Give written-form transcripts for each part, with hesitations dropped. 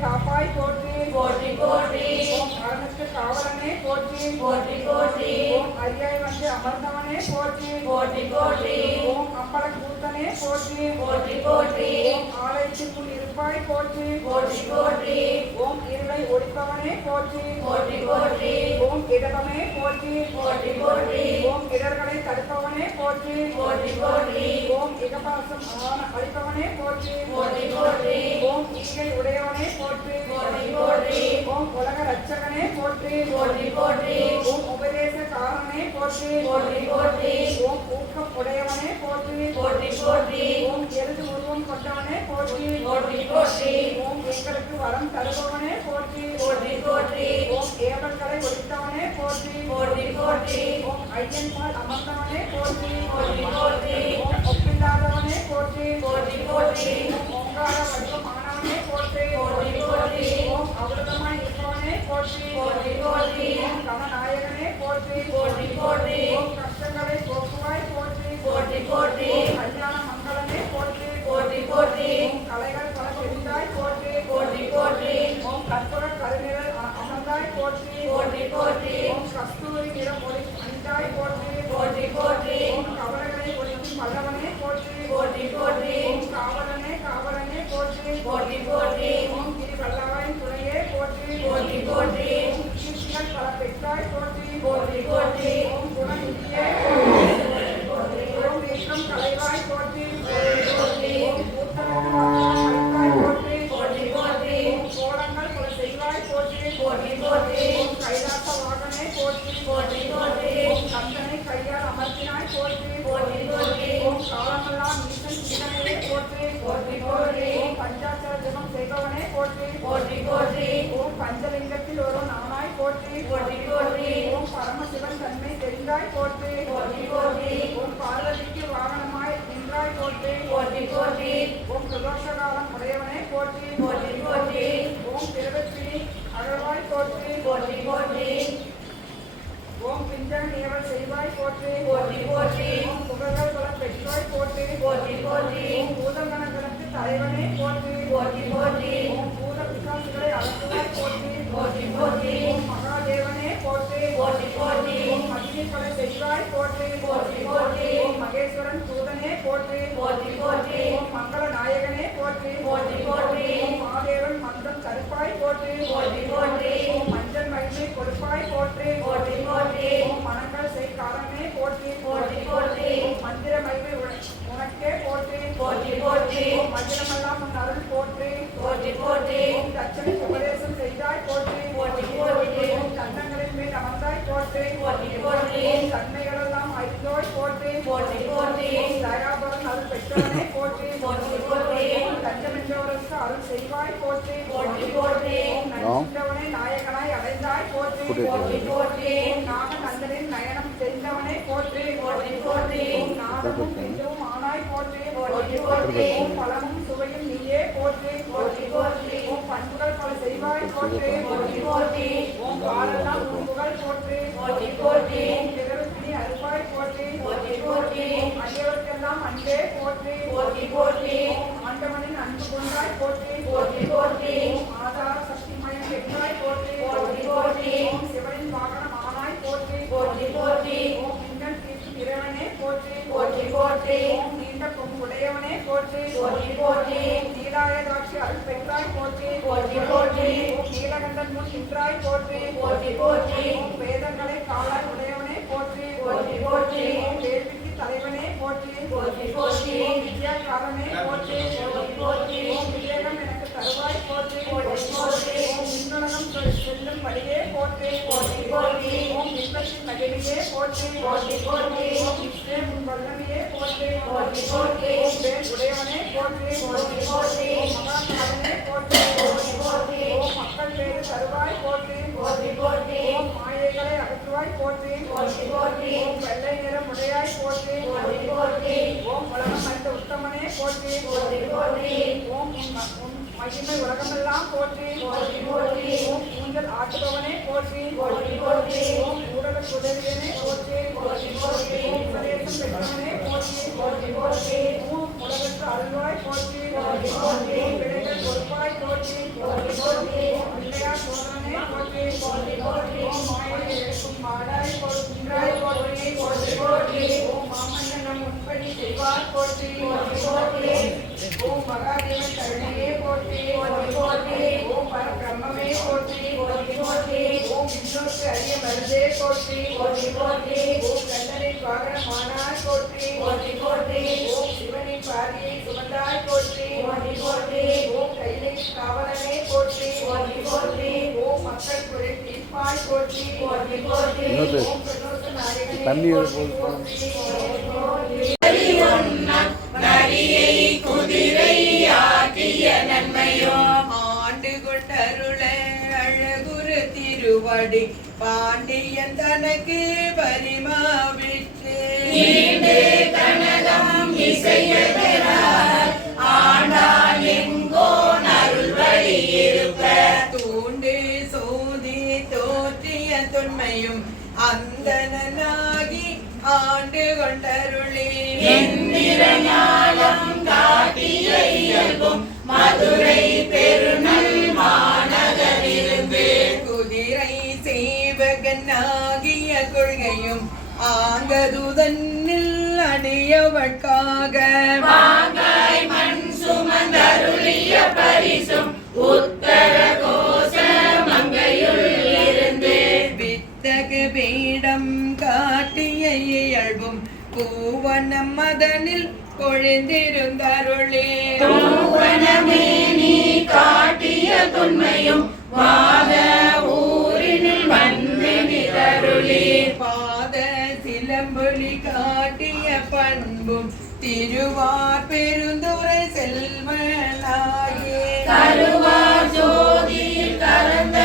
காப்பாய் போற்றி போற்றி போற்றி ஓம் அரணுக்கு காவலனே போற்றி போற்றி போற்றி ஓம் அரியாய் வந்து அமர்ந்தவனே போற்றி போற்றி போற்றி ஓம் அம்பல கூத்தனே போற்றி போற்றி போற்றி ஓம் ஆலயத்திற்குள் இருப்பாய் போற்றி போற்றி போற்றி ஓம் இருளை ஒழிப்பவனே போற்றி போற்றி போற்றி ஓம் இடவமே போற்றி போற்றி போற்றி ஓம் இடர்களை தடுப்பவனே போற்றி போற்றி போற்றி ஓம் இகபாசம் அளிப்பவனே போற்றி போற்றி போற்றி ஓம் ஈகை உடையவனே போற்றி போற்றி போற்றி ஓம் உலக ரட்சகனே போற்றி போற்றி போற்றி ஓம் உபதேச காரணனே போற்றி போற்றி போற்றி ஓம் ஊக்கம் உடையவனே போற்றி போற்றி போற்றி ஓம் எருது உருவம் கொண்டவனே போற்றி போற்றி போற்றி ஓம் எங்களுக்கு வரம் தருபவனே போற்றி போற்றி போற்றி ஓம் ஏவல்களை ஒழித்தவனே போற்றி போற்றி போற்றி ஓம் ஐயன்பால் அமர்ந்தவனே போற்றி போற்றி போற்றி ஓம் ஒப்பில்லாதவனே போற்றி போற்றி போற்றி ஓம் ஓங்கார வடிவமானவனே போற்றி போற்றி போற்றி ஓம் அமிர்தமாய் இருப்பவனே போற்றி போற்றி போற்றி ஓம் கமநாயகனே போற்றி போற்றி போற்றி ஓம் கஷ்டங்களை போக்குவாய் போற்றி போற்றி போற்றி கல்யாண மங்களமே போற்றி போற்றி போற்றி ஓம் கலைகள் பல தெரிந்தாய் போற்றி போற்றி போற்றி ஓம் கற்பூர கருநிழல் அமர்ந்தாய் போற்றி போற்றி போற்றி ஓம் கஸ்தூரி நிறம் ஒளி அணிந்தாய் போற்றி போற்றி போற்றி ஓம் கவலைகளை ஒழிக்கும் வல்லவனே போற்றி போற்றி போற்றி ஓம் காவலனே காவலனே போற்றி போற்றி போற்றி ஓம் கிரிவல்லவரின் துணையே போற்றி போற்றி போற்றி ஓம் கீர்த்திகள் பல பெற்றாய் போற்றி போற்றி போற்றி ஓம் குணநிதியே போற்றி ஓம் நேற்றம் கலைவாய் போற்றி ஓம் கூத்தனுக்கு அளித்தாய் போற்றி போற்றி போற்றி ஓம் கோலங்கள் பல செய்வாய் போற்றி போற்றி போற்றி ஓம் கைலாச வாகனே போற்றி போற்றி போற்றி ஓம் கந்தனை கையால் அமர்த்தினாய் போற்றி போற்றி போற்றி ஓம் காலமெல்லாம் ஈசன் சீடனையே போற்றி போற்றி போற்றி ஓம் பஞ்சாட்சர ஜபம் செய்பவனே போற்றி போற்றி போற்றி ஓம் பஞ்சலிங்கத்தில் ஒரு நானாய் போற்றி போற்றி போற்றி ஓம் பரமசிவன் தன்மை தெரிந்தாய் போற்றி போற்றி போற்றி ஓம் பார்வதிக்கு வாகனமாய் நின்றாய் போற்றி போற்றி போற்றி ஓம் பிரதோஷ காலம் உடையவனே போற்றி போற்றி போற்றி ஓம் திருவெற்றினி அகழ்வாய் போற்றி போற்றி போற்றி ஓம் பிஞ்சன் ஏவல் செய்வாய் போற்றி போற்றி போற்றி ஓம் புகழ்கள் பல பெற்றாய் போற்றி போற்றி போற்றி ஓம் பூதகணங்களுக்கு தலைவனே போற்றி போற்றி போற்றி ஓம் பூத பிசாசுகளை அகற்றுவாய் போற்றி போற்றி போற்றி ஓம் மகாதேவனே போற்றி போற்றி போற்றி ஓம் மகிழ்ச்சிப்படை செய்வாய் போற்றி போற்றி போற்றி ஓம் மகேஸ்வரன் தூதனே போற்றி போற்றி போற்றி ஓம் மங்கள நாயகனே போற்றி போற்றி போற்றி ஓம் மாதேவன் மந்தம் கருப்பாய் போற்றி போற்றி போற்றி ஓம் மஞ்சள் மகிமை கொடுப்பாய் போற்றி போற்றி போற்றி ஓம் மனங்கள் செய் காரணமே போற்றி போற்றி போற்றி ஓம் மந்திர மகிமை உனக்கே போற்றி போற்றி போற்றி ஓம் மந்திரமெல்லாம் உன் அருள் போற்றி போற்றி போற்றி ஓம் தட்சணை உபதேசம் செய்தாய் போற்றி போற்றி போற்றி ஓம் தண்டங்களின் மேல் அமர்ந்தாய் போற்றி போற்றி போற்றி ஓம் தன்மைகளெல்லாம் அறிந்தோய் போற்றி போற்றி போற்றி ஓம் தயாபரன் அருள் பெற்றவனே போற்றி போற்றி போற்றி ஓம் தஞ்சமென்றவருக்கு அருள் செய்வாய் போற்றி போற்றி போற்றி ஓம் நன்றவனே நாயகனாய் அடைந்தாய் போற்றி போற்றி போற்றி ஓம் நாக நந்தனின் நயனம் தெரிந்தவனே போற்றி போற்றி போற்றி ஓம் நாதமும் பிஞ்சும் ஆனாய் போற்றி போற்றி போற்றி ஓம் பழமும் சுவையும் நீயே போற்றி போற்றி போற்றி ஓம் பண்புகள் பல செய்வாய் போற்றி போற்றி போற்றி ஓம் பாலெல்லாம் உண்புகள் போற்றி போற்றி போற்றி ஓம் திகழ்ச்சினி அருப்பாய் போற்றி போற்றி போற்றி ஓம் அடியவர்க்கெல்லாம் அன்பே போற்றி போற்றி போற்றி ஓம் ஆண்டவனின் அன்பு கொண்டாய் போற்றி போற்றி போற்றி ஓம் ஆதார சக்திமயம் பெற்றாய் போற்றி போற்றி போற்றி ஓம் சிவனின் வாகனம் ஆனாய் போற்றி போற்றி போற்றி ஓம் மின்னல் தீர்க்கும் இறைவனே போற்றி போற்றி போற்றி ஓம் நீண்ட கொம்பு உடையவனே போற்றி போற்றி போற்றி ஓம் நீலாயதாட்சி அருள் பெற்றாய் போற்றி போற்றி போற்றி ஓம் நீலகண்டன் முன் நின்றாய் போற்றி போற்றி போற்றி ஓம் வேதங்களை காலாய் உடையவனே போற்றி போற்றி போற்றி ஓம் வேள்விக்கு தலைவனே போற்றி போற்றி போற்றி ஓம் வித்யாகாரனே போற்றி போற்றி போற்றி ஓம் விவேகம் எனக்கு தருவாய் போற்றி போற்றி போற்றி ஓம் மின்னுலகம் செல்லும் வழியே போற்றி போற்றி போற்றி ஓம் விண்ணத்தின் மகிமையே போற்றி போற்றி போற்றி ஓம் விஷ்ணு உன் வல்லமையே போற்றி போற்றி போற்றி ஓம் வேல் உடையவனே போற்றி போற்றி போற்றி ஓம் மகாநாதனே போற்றி போற்றி போற்றி ஓம் மக்கள் பேரு தருவாய் போற்றி போற்றி போற்றி ஓம் மாயைகளை அகற்றுவாய் போற்றி போற்றி போற்றி ஓம் வெள்ளை நிறம் உடையாய் போற்றி போற்றி போற்றி ஓம் உலகம் அறிந்த உத்தமனே போற்றி போற்றி போற்றி ஓம் உன் மகிமை உலகமெல்லாம் போற்றி போற்றி போற்றி ஓம் ஊஞ்சல் ஆட்டுபவனே போற்றி போற்றி போற்றி ஓம் ஊடக சுடரியனே போற்றி போற்றி போற்றி ஓம் உபதேசம் பெற்றவனே போற்றி போற்றி போற்றி ஓம் உலகத்து அருள்வாய் போற்றி போற்றி போற்றி ஓம் விடைகள் பொறுப்பாய் போற்றி போற்றி போற்றி மாடாய் போற்றி போற்றி போற்றி போற்றி ஓம் மாமன்னன் முன்படி செய்வார் போற்றி போற்றி போற்றி ஓம் மகாதேவன் கருணையே போற்றி போற்றி போற்றி ஓம் பரபிரம்மே போற்றி போற்றி போற்றி ஓம் விஷ்ணுக்கு அரிய மருந்தே போற்றி போற்றி போற்றி ஓம் கண்ணனின் வாகனமானாய் போற்றி போற்றி போற்றி ஓம் சிவனின் பாதியை சுமந்தாய் போற்றி போற்றி போற்றி ஓம் கைலை காவலனே போற்றி போற்றி போற்றி ஓம் மக்கள் குறை தீர்ப்பாய் போற்றி போற்றி போற்றி ஓம் பிரதோஷ நாயகனே தண்ணி போற்றி நரியை குதிரை ஆக்கிய நன்மையும் ஆண்டு கொண்டருள அழகுரு திருவடி பாண்டியன் தனக்கு பரிமாவிற்று நீண்டு கனகம் இசையதெறார் ஆண்டாள் எங்கோ அருள்வழி இருப்ப தூண்டு சோதி தோற்றிய தொன்மையும் அந்தனாகி ஆண்டு கொண்டருளே எந்திரஞானம் காட்டிய இயல்பும் மதுரை பெருநல் மாநகரிருந்து குதிரை சேவகனாகிய கொள்கையும் ஆங்கதுதன்னில் அடியவட்காக வாங்காய் மண் சுமந்தருளிய பரிசும் உத்தர கோச மங்கையுள் இருந்து வித்தக பீடம் காட்டிய இயல்பும் பூவனம் மதனில் பொழிந்திருந்தருளே பூவனமே நீ காட்டிய தொன்மையும் வாத ஊரினில் வந்து நிதருளே பாத சிலம்பொலி காட்டிய பண்பும் திருவார் பெருந்துரை செல்வனாயே கருவார் ஜோதியில் கலந்த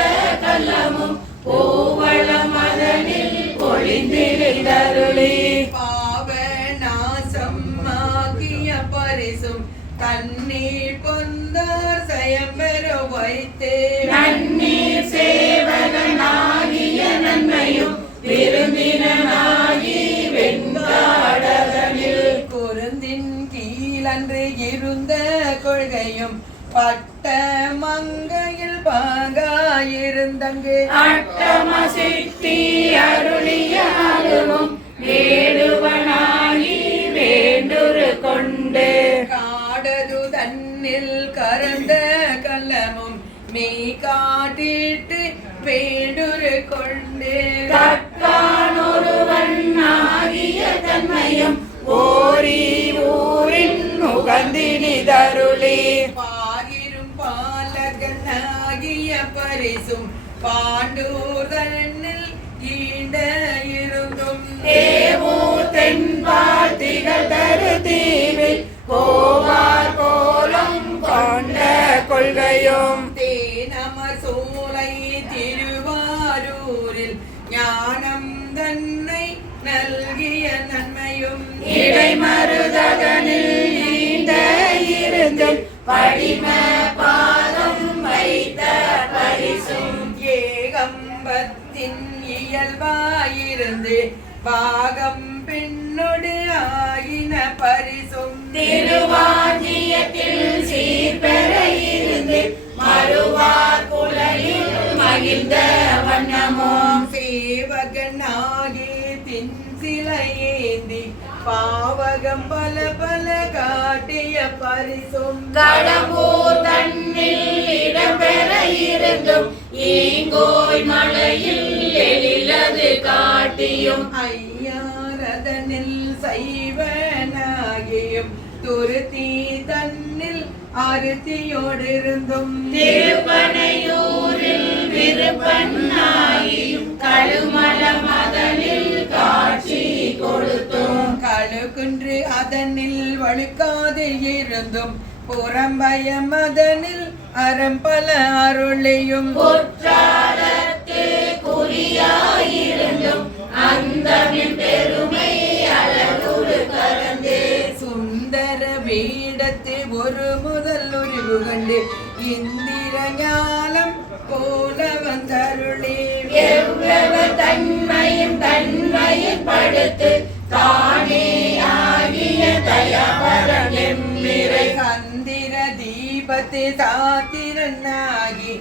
கல்லமும் பூவள மதனில் பொழிந்திருந்தருளே பாவநாசம் ஆகிய பரிசும் தண்ணீர் பொந்தார் சயம்பெற வைத்தே நன்னீர் சேவகனாகிய நன்மையும் விருந்தினாகி வெண்காடகனில் குருந்தின் கீழன்று இருந்த கொள்கையும் பட்ட மங்கையில் பாங்காயிருந்தங்கு அட்டம சித்தி அருளியாகவும் வேடுவனாகி வேண்டுரு கொண்டு காடது தன்னில் கரந்த கல்லமும் மீ காட்டிட்டு வேண்டுரு கொண்டு கற்கானொருவன் ஆகிய தன்மையும் ஓரி ஊரின் முகந்தினிதருளே பாயிரும் பாலகனாகிய பரிசும் பாண்டூர் தன்னில் ஈண்ட இருந்தும் தேவூர் தென்பால் திகழ்தரு தீவில் கோவார் கோலம் கொண்ட கொள்கையும் தேனமர் சோலை திருவாரூரில் ஞானம் தன்னை நல்கிய நன்மையும் இடைமருதகனில் நீண்ட இருந்து படிம பாதம் வைத்த பரிசும் ஏகம்பத்தின் இயல்பாயிருந்து பாகம் பெண்ணொடு ஆயின பரிசும் திருவாஞ்சியத்தில் சீர்பெற இருந்து மறுவார் குலையில் மகிழ்ந்த வண்ணமும் சேவகனாகி தின் சிலையேந்தி பாவகம் பல பல காட்டிய பரிசும் கடம்பூர் தன்னில் இடம்பெற இருந்தும் ஈங்கோய் மலையில் எழிலது காட்டியும் ஐயாரதனில் சைவனாகியும் துருத்தி தன்னில் அருத்தியோடிருந்தும் திருப்பனையூரில் விருப்பன்னாகியும் கழுமல மதனில் காட்சி கொடுத்தும் கழுகுன்று அதனில் வழுக்காது இருந்தும் புறம்பய மதனில் அறம்பல அருளையும் குற்றாலத்து குறியாயிருந்தும் அந்தமின் பெருமை அழகுரு கலந்து சுந்தர வீடத்து ஒரு முதல் உரிவு கண்டு இந்திர ஞானம் போல வந்தருளே எவ்வளவு தன்மையும் தன்மையில் படுத்து தானே ஆகிய தயாபரம் எம்மிரை சந்திர தீபத்து சாத்திரனாகி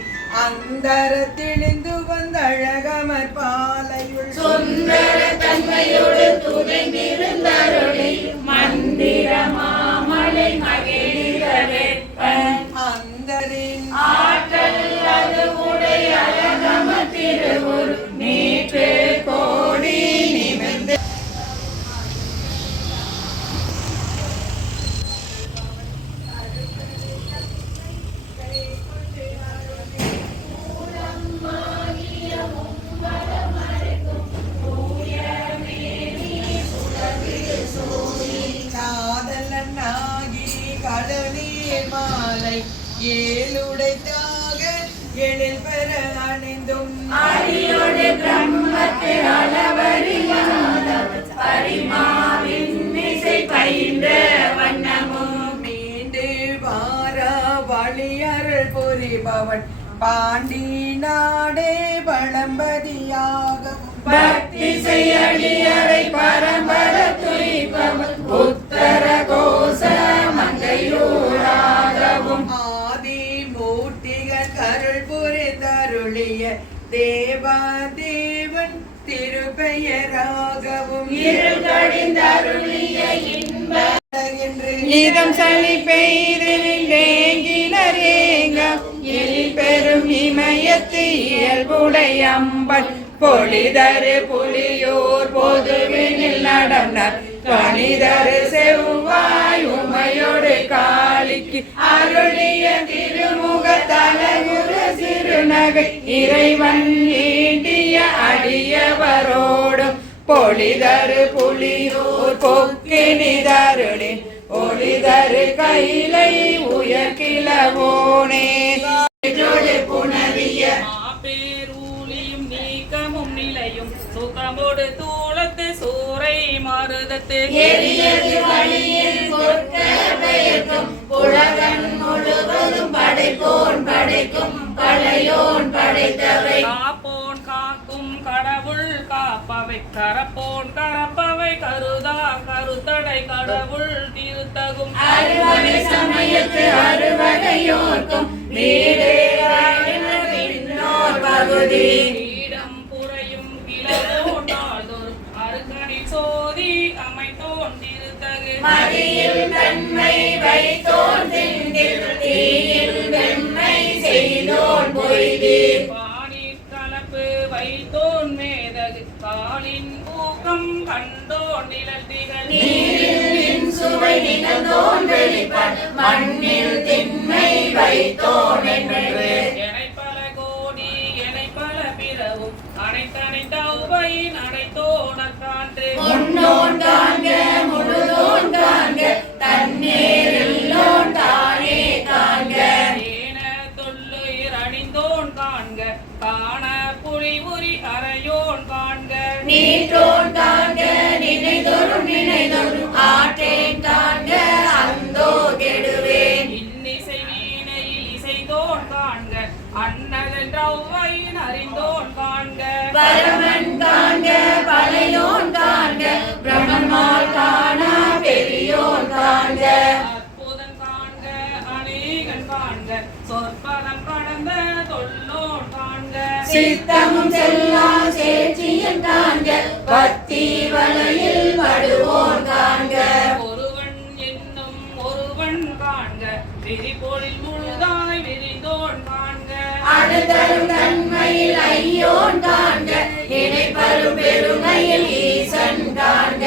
அந்தர தெளிந்து வந்த அழகமர் பாலையுள் சுந்தர தன்மையோடு துதைந்திருந்தருளி மந்திர மாமலை மகிழ்கிறேன் அந்தரின் ஆற்றல் அது உடைய அழகம திருவுரு நீற்று கோடி நிமிர்ந்து காதலனாகி கடலில் மாலை ஏழுடைத்தாக எழில் பெற அணிந்தும் அடியோடு பிரம்மத்து அளவறியாத பரிமாவின் இசை பயின்ற வண்ணமும் மீண்டு வாரா வழியருள் புரிபவன் பாண்டி நாடே பழம்பதியாகவும் பக்தி செய்யடியரை பரம்பர துய்பவன் உத்தர கோச மங்கையூராகவும் ஆதி மூர்த்திகள் கருள் புரிந்தருளிய தேவாதேவன் திருப்பெயராகவும் இருள் கடிந்தருளிய இன்ப என்று இதம் சளி பெய்திருந்தேங்கினரேங்க எழில் பெரும் இமயத்து இயல்புடையம்பன் பொழிதரு புலியூர் பொதுவினில் நடந்தார் கணிதரு செவ்வாய் உமையோடு காளிக்கு அருளிய திருமுக தலைமுறு சிறுநகை இறைவன் ஈண்டிய அடியவரோடும் பொழிதரு புலியூர் பொக்கினிதருளே ஒளிதரு கைலை உயர்கிளவோனே புணரிய பேரூலியும் நீக்கமும் நிலையும் சுகமோடு தூளத்து சூறை மருதத்து எரியது வழியில் பொற்க பெயர்க்கும் உலகன் முழுவதும் படைப்போன் படைக்கும் பழையோன் படைத்தவை காப்போன் காக்கும் கடவுள் காப்பவை கரப்போன் கரப்பவை கருதா கருத்தடை கடவுள் திருத்தகும் அறுவகை சமயத்து அறுவகையோர்க்கும் வீடு பின்னோர் பகுதி இடம் புறையும் கிளவோன் நாள்தோறும் அருகனில் சோதி அமைத்தோன் திருத்தகு மதியில் தன்மை வைத்தோன் திண்டில் தீயில் வெண்மை செய்தோன் பொய்தீர் பாணிற் கலப்பு வைத்தோன் மேதகு காலின் ஊக்கம் கண்டோன் நிலத்திகள் நீரில் சுவை நிகழ்ந்தோன் வெளிப்பட மண்ணில் திண்மை வைத்தோன் என்று எனைப்பல கோடி எனைப்பல பிறவும் அனைத்தனைத்தவை அனைத்தோனர் கான்று முன்னோன் காண்க முழுதோன் காண்க தன்னேரில்லோன் தானே காண்க ஏன தொல்லுயிர் அணிந்தோன் காண்க காண புலி உரி அறையோன் காண்க நீற்றோன் காண்க நினைதொரும் ஆற்றேன் காண்க அந்தோ கெடுவேன் இன்னிசை வீணையில் இசைத்தோன் காண்க அன்னதென்றவை அறிந்தோன் காண்க பரமன் காண்க பழையோன் காண்க பிரம்மன்மால் காணா பெரியோன் காண்க அற்புதம் காண்க அநேகன் காண்க சொற்பதம் கடந்த தொல்லோன் காண்க சித்தமும் செல்லா சேட்சியன் காண்க பக்தி வலையில் படுவோன் காண்க ஒருவன் என்னும் ஒருவன் காண்க விரிபொழில் முழுதாய் விரிந்தோன் காண்க அணுதரும் தன்மையில் ஐயோன் காண்க இணைப்பரும் பெருமையில் ஈசன் காண்க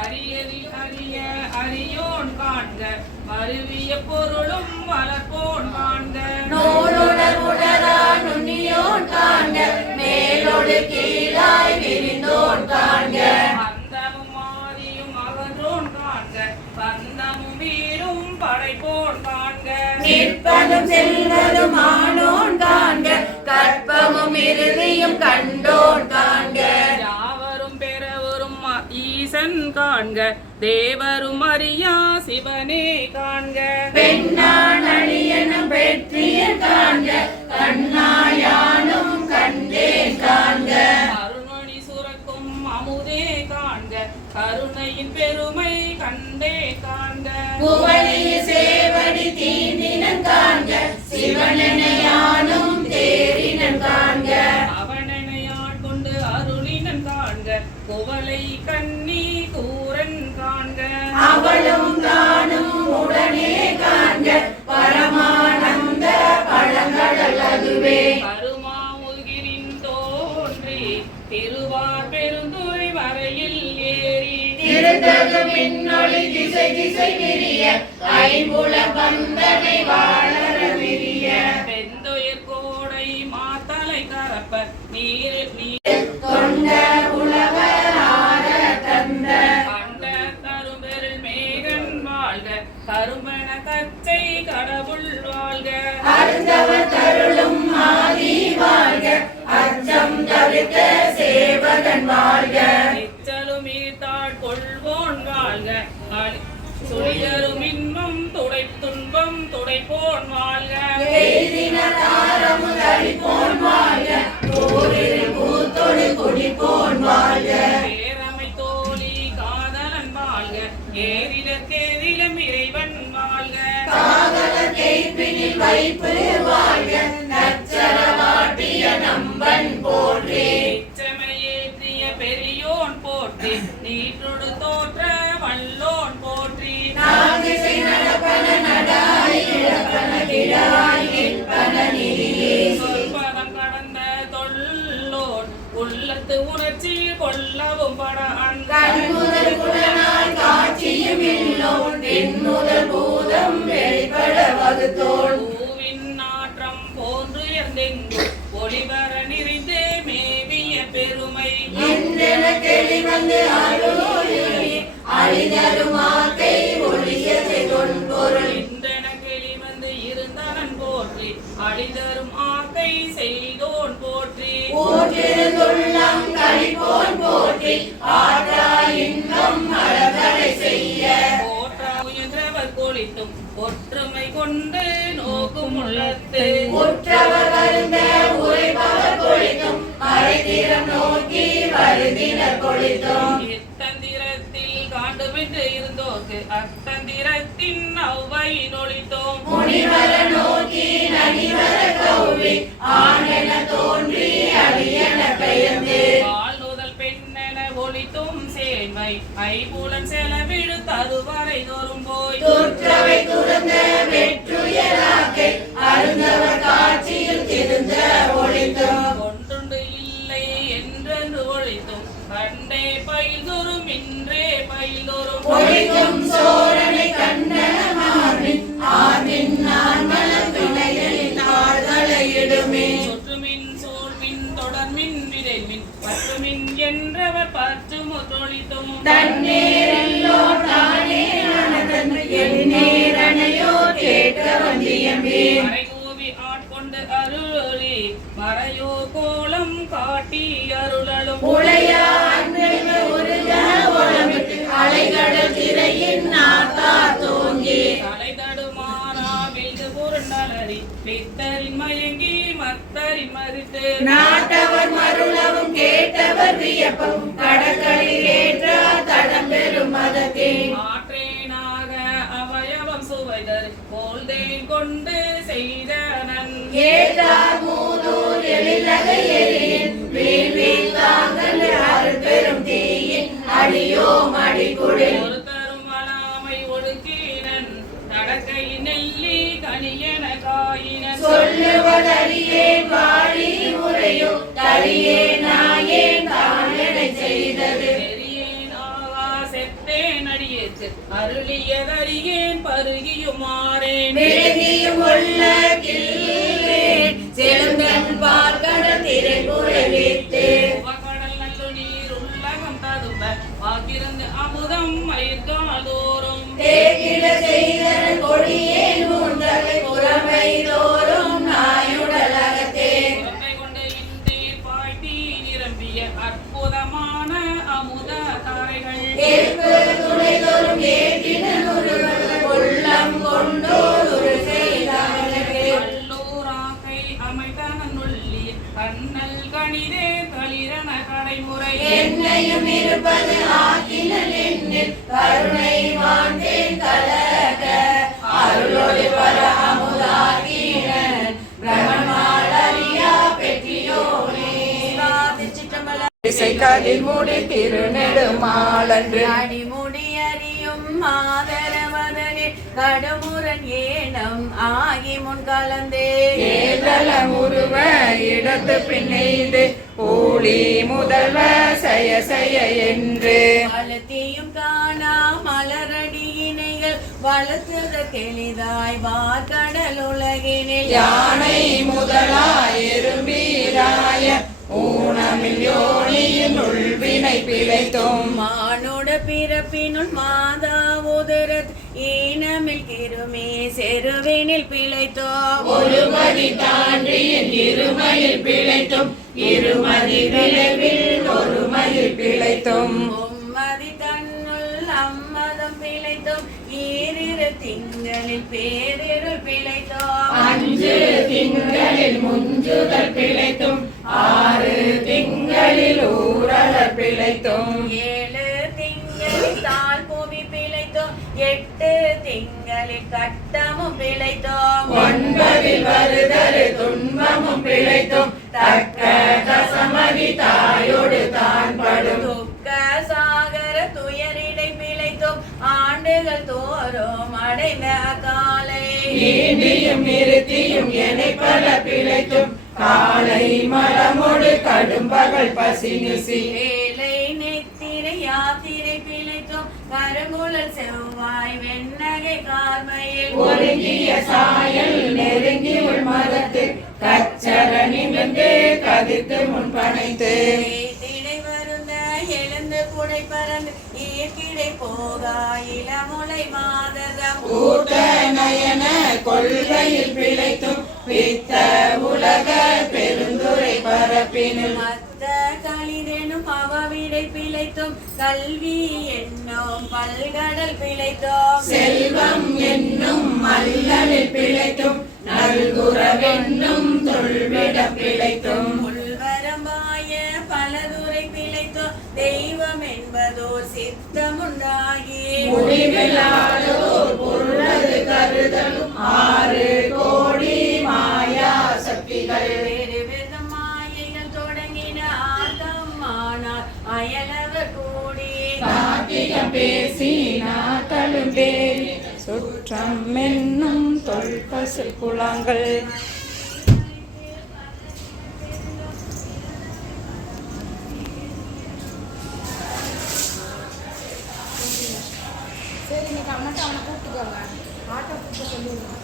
அரியதில் அரிய அரியோன் காண்க மருவிய பொருளும் வளர்ப்போன் காண்க நூலுடனுடரா நுண்ணியோன் காண்க மேலோடு கீழாய் விரிந்தோன் காண்க அந்தமும் ஆதியும் அகன்றோன் காண்க பந்தமும் வீரும் படைப்போன் காண்க நிற்பதும் செல்வதும் ஆனோன் காண்க கற்பமும் இறுதியும் கண்டோன் காண்க யாவரும் பெறவரும் ஈசன் காண்க தேவரும் அறியா சிவனே காண்க பெண்ணான் அழியனும் பெற்றியன் காண்க கண்ணாயானும் கண்டேன் காண்க அருள்மணி சுரக்கும் அமுதே காண்க கருணையின் பெருமை கண்டே காண்க புவனிய சேவடி தீண்டினன் காண்க சிவனனையானும் தேரினன் காண்க அவனனை ஆட்கொண்டு அருளினன் காண்க திசை திசை விரிய ஐம்புல பந்தனை வாழற விரிய வெந்துயிர் கோடை மாத்தலை கரப்ப நீரில் நீ தொண்ட உழவர் ஆர தந்த கண்ட தரும்பெருள் மேகன் வாழ்க கரும்பன கச்சை கடவுள் வாழ்க அருந்தவர் தருளும் ஆதி வாழ்க அச்சம் தவிர்த்த சேவகன் வாழ்க நிச்சலும் ஈர்த்தாள் கொள்வோன் வாழ்க சுழியரும் இன்பம் துடை துன்பம் துடைப்போன் வாழ்க எய்தினாரமும் தளிப்போன் வாழ்க போரில் பூத்தொடு குடிப்போன் வாழ்க பேரமை தோழி காதலன் வாழ்க ஏரிலக்கேதிலும் இறைவன் வாழ்க காதல கேய்பினில் வைப்பு வாழ்க நச்சரவாட்டிய நம்பன் போற்றே நிச்சமையேற்றிய பெரியோன் போற்றி நீற்றொடு தோற்ற வல்லோன் போற்றி நாதிசை நடப்பன நடாய் இழப்பன கிடாய் நிற்பன நிதியே சொற்பதம் கடந்த தொல்லோன் உள்ளத்து உணர்ச்சி கொள்ளவும் பட கண்முதல் குடனாய் காட்சியும் இல்லோன் தென்முதல் பூதம் வெளிப்பட வகுத்தோன் பூவின் நாற்றம் போன்று எந்தெங்கு ஒளிவர நிறைந்து மேவிய பெருமை என்றென தெளிவந்து அருளே அழிதரும் ஆக்கை ஒளியதை தொன்பொருள் இன்றென கிளிவந்து இருந்தனன் போற்றி அழிதரும் ஆக்கை செய்தோன் போற்றி போற்றிருந்துள்ளம் கழிப்போன் போற்றி ஆற்றா இன்பம் அழகடை செய்ய போற்ற முயன்றவர் கொளித்தும் ஒற்றுமை கொண்டு நோக்கும் உள்ளத்து உற்றவர் வருந்த உரைபவர் கொளித்தும் மறைதிறம் நோக்கி வருதினர் கொளித்தும் இத்தந்திரத்தில் காண்டுமென்று இருந்தோர்க்கு அத்தந்திரத்தின் அவ்வை நொழித்தோம் முனிவர நோக்கி நனிவர கௌவி ஆனென தோன்றி அடியென பெயர்ந்து ஆள் நுதல் பெண்ணென ஒளித்தும் சேன்மை ஐம்புலன் செலவிடு தருவரை தோறும் போய் துற்றவை துறந்த வெற்றுயராக்கை அருந்தவர் காட்சியில் திருந்த ஒளித்தும் ஒன்றுண்டு இல்லை என்றென்று ஒழித்தும் கண்டே பயில்தொரும் இன்றே பயில்தொரும் ஒளித்தும் சோரனை கண்ட மார்பின் ஆர்பின் நான்மல பிணையலின் ஆழ்தலையிடுமே சொற்றுமின் சோழ்மின் தொடர்மின் விரைமின் பற்றுமின் என்றவர் பற்று முற்றொழித்தும் தன்னேரல்லோ தானே அனதன் எந்நேரனையோ கேட்க வந்தியம்பே மறைகூவி ஆட்கொண்டு அருளி மறையோ கோலம் காட்டி அருளலும் உளையா அன்றைக்கு உருக உளமிட்டு அலைகடல் திரையின் நாத்தா தோங்கி தலை தடுமாறா வெய்து பொருண்டலறி பித்தரின் மயங்கி மத்தரின் மறித்து நாட்டவர் மருளவும் கேட்டவர் வியப்பவும் கடற்களில் ஏற்றா தடம் பெறும் மதத்தே ஆற்றேனாக அவயவம் சுவைதர் போல்தேன் கொண்டு செய்தனன் ஏற்றார் மூதூர் எழிலகை எரியின் வேள்வி தாங்கள் அருள் பெரும் தீயின் அடியோம் அடிக்குடில் ஒருத்தரும் வளாமை ஒடுக்கினன் நடக்கை நெல்லி கனியன காயினன் சொல்லுவதறியேன் வாழி முறையோ தரியே நாயேன் தானடை செய்தது பெரியேன் ஆகா செத்தேன் அடியேற்று அருளியதறியேன் பருகியுமாறேன் விழுங்கியும் உள்ள கிள்ளேன் செழுந்தன் பார்க்கடல் திரைபுரை வைத்து உவகடல் நல்லு நீர் உள்ளகம் ததும்ப வாக்கிருந்து அமுதம் மயிர்காதோறும் தேக்கிட செய்தனன் கொடியேன் மூன்றலை புறமை தோறும் நாயுடலகத்தே புறமை கொண்டு இன்றீர் பாய்த்தி நிரம்பிய அற்புதமான அமுத தாரைகள் ஏற்பு துணை தோறும் ஏற்றின நுறுகள் உள்ளம் கொண்டோர் ஒரு செய்தானே கல்லூராக்கை அமைத்தனன் உள்ளி கண்ணல் கணிதே களிரன கடைமுறை என்னையும் இருப்பது ஆக்கினல் என்னில் கருணை வாழ்ந்தேன் கலக அருளொளி பர அமுதாகினன் பிரம்மமாளரியா பெற்றியோனே இசைக்காதில் மூடி திருநெடுமாலன்று அடிமுடியறியும் ஆதரவதனில் கடுமுரன் ஏனம் ஆகி முன் கலந்தே ஏதல முருவ இடத்து பின்னைந்து ஊழி முதல்வ செய்ய செய்ய என்று அழுத்தியும் காணா மலரடியே வளர்த்துதற்கெளிதாய் வார்கடல் உலகினில் யானை முதலாய் எறும்பீராய ஊனமில் யோனியின் உள்வினை பிழைத்தும் மானுட பிறப்பினுள் மாதா உதரத் ஈனமில் கிருமே செருவினில் பிழைத்தோம் ஒருமதி தாண்டியின் இருமையில் பிழைத்தும் இருமதி விளைவில் ஒருமையில் பிழைத்தும் மும்மதி தன்னுள் அம்மதம் பிழைத்தோம் ஈரிரு திங்களில் பேரிருள் பிழைத்தோம் 5 திங்களில் முஞ்சுதல் பிழைத்தும் 6 திங்களில் ஊரலர் பிழைத்தும் 7 திங்களில் தாழ் புவி பிழைத்தோம் 8 திங்களில் கட்டமும் பிழைத்தோம் 9 வருதரு துன்பமும் பிழைத்தும் தக்க தசமதி தாயோடு தான் படும் துக்க சாகர துயரிடை பிழைத்தோம் ஆண்டுகள் தோறும் அடைந்த காலை நீண்டியும் நிறுத்தியும் எனை பல பிழைத்தும் காலை மலமோடு கடும் பகல் பசி நிசி வேலை நெத்திரை யாத்திரை பிழைத்தோம் கருங்குழல் செவ்வாய் வெண்ணகை கார்மையில் ஒருங்கிய சாயல் நெருங்கி உள் மதத்து கச்சர நிமிர்ந்து கதித்து முன் பனைத்து திடை வருந்த எழுந்து குடை பறந்து ஈர்க்கிடை போகா இளமுலை மாததம் ஊட்ட நயன கொள்கையில் பிழைத்தும் பித்த உலக பெருந்துரை பரப்பினும் மத்த களிரெனும் அவவிடை பிழைத்தோம் கல்வி என்னும் பல்கடல் பிழைத்தோம் செல்வம் என்னும் மல்லலில் பிழைத்தும் நல்குறவென்னும் தொல்விட பிழைத்தும் உள்வரம்பாய பலதுரை பிழைத்தோம் தெய்வம் என்பதோர் சித்தமுண்டாகி முடிவில்லாதோர் பொருளது கருதலும் 6 கோடி மாயா சக்திகள் வேறு மாயைகள் தொடங்கின ஆர்த்தம் ஆனால் அயலவர் கூடி கார்த்திகம் பேசி நாட்டலும் பேரி சுற்றம் என்னும் தொல்பசு குளங்கள் சரி இன்னைக்கு அவனை கூப்பிட்டுக்கோங்க ஆட்டோ கூப்பிட்டு சொல்லுங்க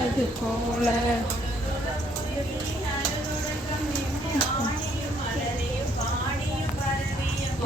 அது போல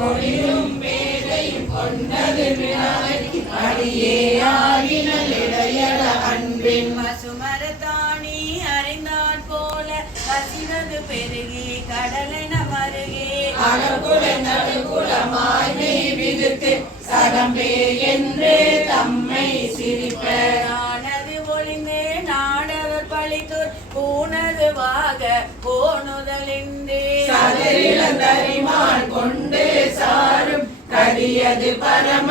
ஒளிரும் பேதையும் கொண்டது வினாடி அடியே ஆகினல் இடையட அன்பின் பசுமரத்தாணி அறிந்தாற் போல கசிவது பெருகி கடலென மருகே அககுல நடுகுலமாய் மெய் விதித்து சகம்பே என்று தம்மை சிரிப்ப நானது ஒளிந்து நாடவர் பழித்தோர் பூனது வாக போனுதலின்றே சதிரிழந்தரிமான் கொண்டு சாரும் கரியது பரம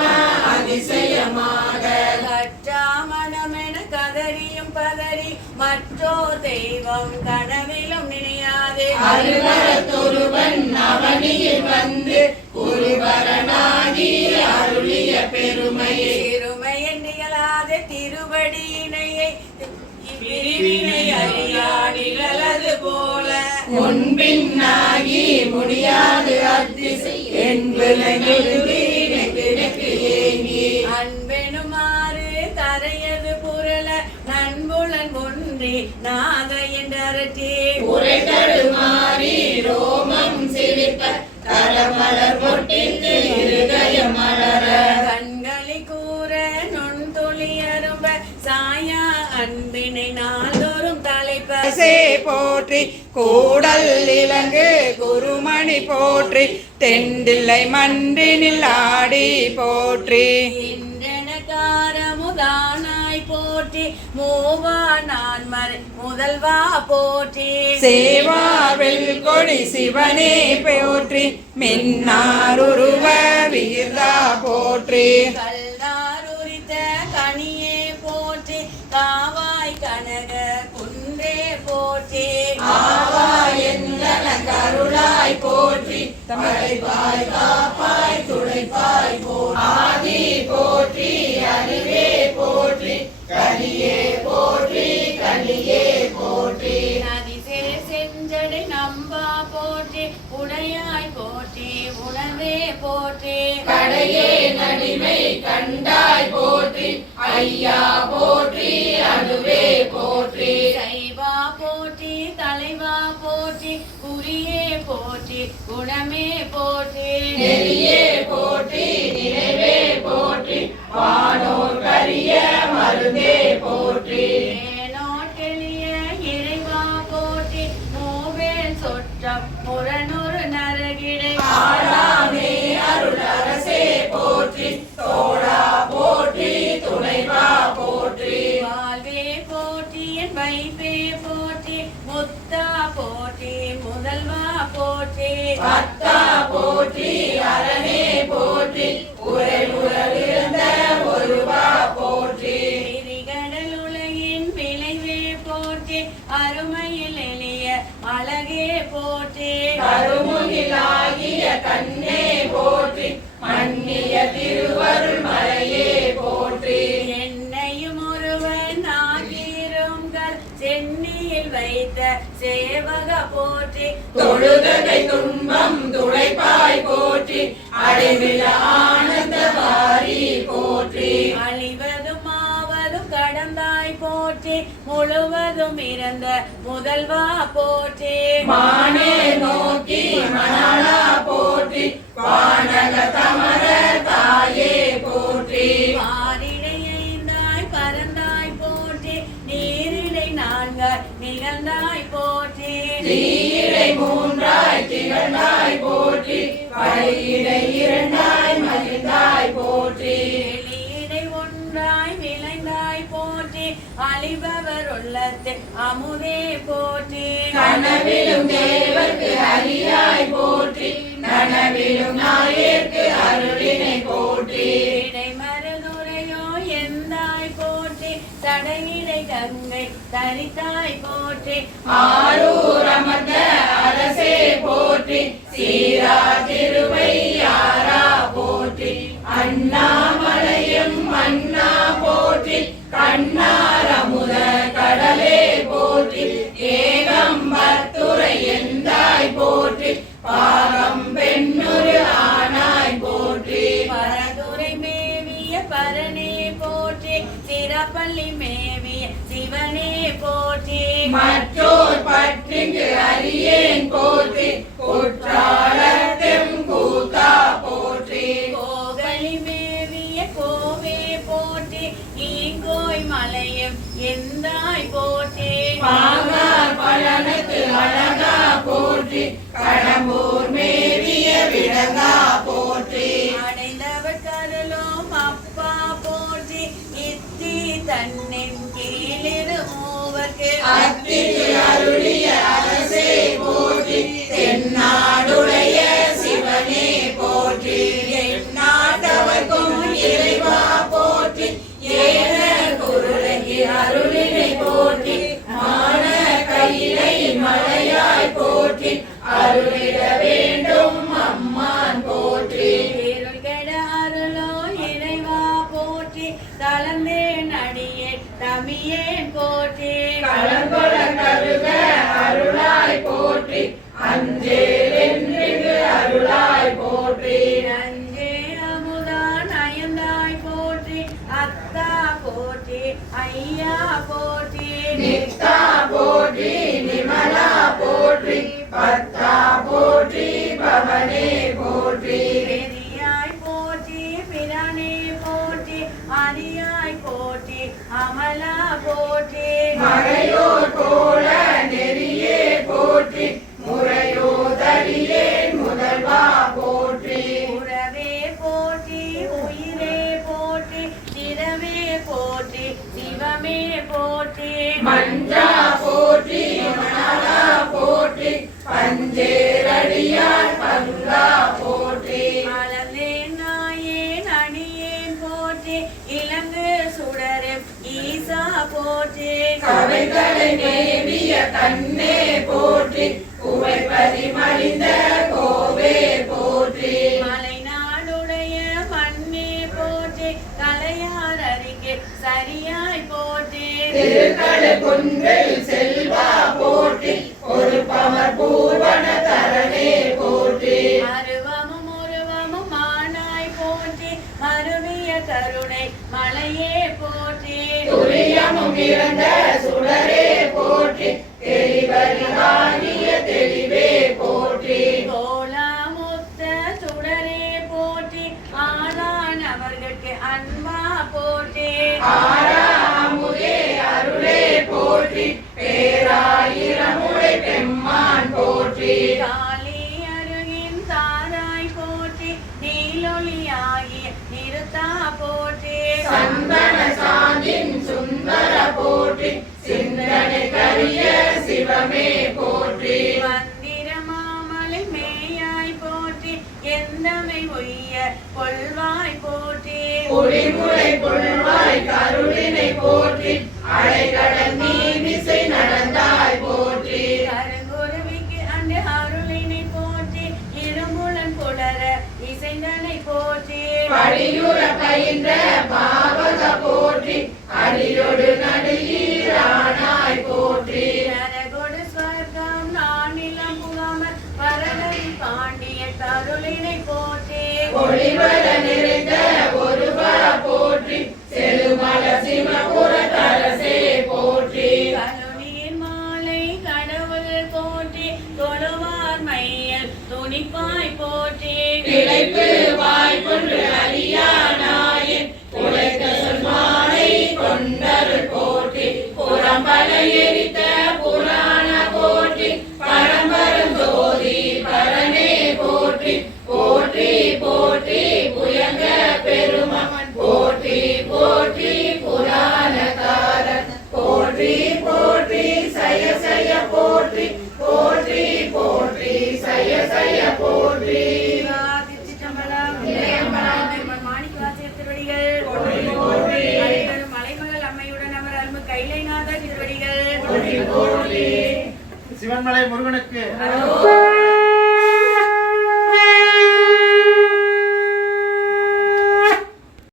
அதிசயமாக கற்றாமணமென கதறியும் பதறி மற்றோர் தெய்வம் கனவிலும் நினையாது அருவரத்தொருவன் அவனியில் வந்து குருவரனாகி அருளிய பெருமையை திருமை எண்ணிகளாத திருவடியினையை பிரிவினை அறியாடிகளது போல முன்பின்னாகி முடியாது அதிசை என்பதை நிறுத்தி ஏங்கி அன்பெனுமாறு தரையது புரள நண்புலன் ஒன்றி நாத என்றரட்டி உரை தடுமாறி ரோமம் சிரிப்ப கரமலர் பொட்டித்து இருதய மலர கண்களி கூற நுண்துளி அரும்ப சாயா அன்பினை நாள்தோறும் தலைப்ப போற்றி கூடல் இலங்கு குருமணி போற்றி தெண்டில்லை மன்றினில் ஆடி போற்றி காரமுதானாய் போற்றி மூவா நான் மறை முதல்வா போற்றி சேவாவில் கொடி சிவனே போற்றி மின்னாருருவ வீர்தா போற்றி கல்லாருரித்த கனியே போற்றி காவாய் கனக துடைப்பாய் போற்றி படைப்பாய் காப்பாய் துடைப்பாய் போற்றி ஆதி போற்றி அறிவே போற்றி கலியே போற்றி கலியே போற்றி நதிசே செஞ்சடை நம்பா போற்றி உடையாய் போற்றி உணவே போற்றி கடையே நடிமை கண்டாய் போற்றி ஐயா போற்றி அணுவே போற்றி சைவா போற்றி தலைவா போற்றி குறியே போற்றி குணமே போற்றி நெறியே போற்றி நினைவே போற்றி வானோர் கரிய மருந்தே போற்றி ஏனோட்டெளிய இறைவா போற்றி மூவேல் சொற்றம் முரணொரு நரகிடை ஆடாமே அருள் அரசே போற்றி தோழா போற்றி துணைவா போற்றி வாழ்வே போற்றி என் வைப்பே போற்றி முத்தா போற்றி முதல்வா போற்றி அத்தா போற்றி அரணே போற்றி உரை உறவிருந்த ஒருவா போற்றி திரிகடல் உலகின் விளைவே போற்றி அருமையில் எளிய அழகே போற்றி கருமுகிலாகிய கண்ணே போற்றி மன்னிய திருவருள் மலையே போற்றி என்னையும் ஒருவன் ஆகிருங்கள் சென்னியில் வைத்த சேவக போற்றி தொழுதகை துன்பம் துடைப்பாய் போற்றி அடைவில ஆனந்த வாரி போற்றி அழிவதும் ஆவதும் கடந்தாய் போற்றி முழுவதும் இறந்த முதல்வா போற்றி மானே நோக்கி மணாளா போற்றி வானக தமர தாயே போற்றி பாரிடையைந்தாய் பறந்தாய் போற்றி நீரிடை நான்காய் நிகழ்ந்தாய் போற்றி தீயிடை மூன்றாய் திகழ்ந்தாய் போற்றி வழியிடை இரண்டாய் மகிழ்ந்தாய் போற்றி வெளியிடை ஒன்றாய் விளைந்தாய் போற்றி அழிபவர் உள்ளத்து அமுதே போற்றி கனவிலும் தேவர்க்கு அரியாய் போற்றி நனவிலும் நாயேற்கு அருளினை போற்றி இடைமருதுரையோ எந்தாய் போற்றி தடையிடை கங்கை தரித்தாய் போற்றி ஆரூர் அமர்ந்த அரசே போற்றி சீரா திருவையாரா போற்றி அண்ணாமலையும் அண்ணா போற்றி கண்ணார் அமுத கடலே போற்றி ஏகம்பத்துரை எந்தாய் போற்றி பாகம் பெண்ணுரு ஆனாய் போற்றி பரதுரை மேவிய பரனே போற்றி சிறப்பள்ளி மேவிய சிவனே போற்றி மற்றோர் பற்றிக்கு அறியேன் போற்றி குற்றாலத்தெம் கூத்தா போற்றி கோகலி மேவிய கோவே போற்றி ஈங்கோய் மலையும் எந்தாய் போற்றி பாங்கார் பழனத்து அழகா போற்றி கடம்பூர் மேவிய விடங்கா போற்றி அடைந்தவர் கருளும் அப்பா போற்றி இத்தி தன்னின் கீழிரு மூவர்க்கு அத்திக்கு அருளிய அரசே போற்றி தென்னாடுடைய சிவனே போற்றி எந்நாட்டவர்க்கும் இறைவா போற்றி ஏன குருளகி அருளினை போற்றி மான கையிலை மலையாய் போற்றி அருளிட வேண்டும் அம்மான் போற்றி இருள் கெட அருளோ இறைவா போற்றி தளர்ந்தேன் அடியேன் தமியேன் போற்றி களங்கொள கருக அருளாய் போற்றி அஞ்சேலென்றிங்கு அருளாய் போற்றி நஞ்சே அமுதா நயந்தாய் போற்றி அத்தா போற்றி ஐயா போற்றி நித்தா போற்றி நிமலா போற்றி பத்தா போற்றி பவனே போற்றி பெரியாய் போற்றி பிரானே போற்றி அரியாய் போற்றி அமலா போற்றி மறையோர் கோல நெறியே போற்றி முறையோ தடியேன் முதல்வா போற்றி உறவே போற்றி உயிரே போற்றி திறவே போற்றி சிவமே போற்றி மஞ்சா போற்றி மணலா போற்றி பஞ்சேரடியார் பங்கா போற்றி அலந்தேன் நாயேன் அடியேன் போற்றி இலங்கு சுடரும் ஈசா போற்றி கவைகளை மேவிய கண்ணே போற்றி உவ உரைப்பதி மலிந்த கோவே போற்றி மலைநாடுடைய மண்ணே போற்றி கலையார் அறிக்கை சரியாய் போற்றி திருக்கடை குன்றில் செல்வா போற்றி ஒரு பமர் பூவன தரணே போற்றி அருவமும் உருவமும் மானாய் போற்றி மருவிய கருணை மலையே போற்றி துரியமும் இறந்த சுடரே போற்றி தெளிவறிவாகிய தெளிவே போற்றி கோலாமுத்த சுடரே போற்றி ஆதான் அவர்களுக்கு அன்பா போற்றி ஆறாமுதே அருளே போற்றி பேராயிரமுடை பெம்மான் போற்றி காளி அருகின் தாராய் போற்றி நீலொளியாகிய நிறுத்தா போற்றி சந்தன சாந்தின் சுந்தர போற்றி சிந்தனை கரிய சிவமே போற்றி மந்திர மாமலை மேயாய் போற்றி எந்தமை உய்ய கொள்வாய் போற்றி குடிமுறை புல்வாய் கருளினை போற்றி அலைகடல் நீதிசை நடந்தாய் போற்றி கருங்குருவிக்கு அந்த அருளினை போற்றி இருமுழன் புலர இசைந்தனை போற்றி படியுற பயின்ற பாவக போற்றி அடியொடு நடுஈரானாய் போற்றி நரகொடு ஸ்வர்க்கம் நானிலம் புகாமல் பரதவி பாண்டிய கருளினை போற்றி ஒளிவர நிறைந்த ஒருவா போற்றி செழுமல சிமபுர தரசே போற்றி கழுநீர் மாலை கடவுள் போற்றி தொழுவார் மையல் துணிப்பாய் போற்றி பிழைப்பு வாய்ப்புன்று அறியானாயின் உழைத்த சொல்மானை கொண்டருள் போற்றி புறம்பல எரித்த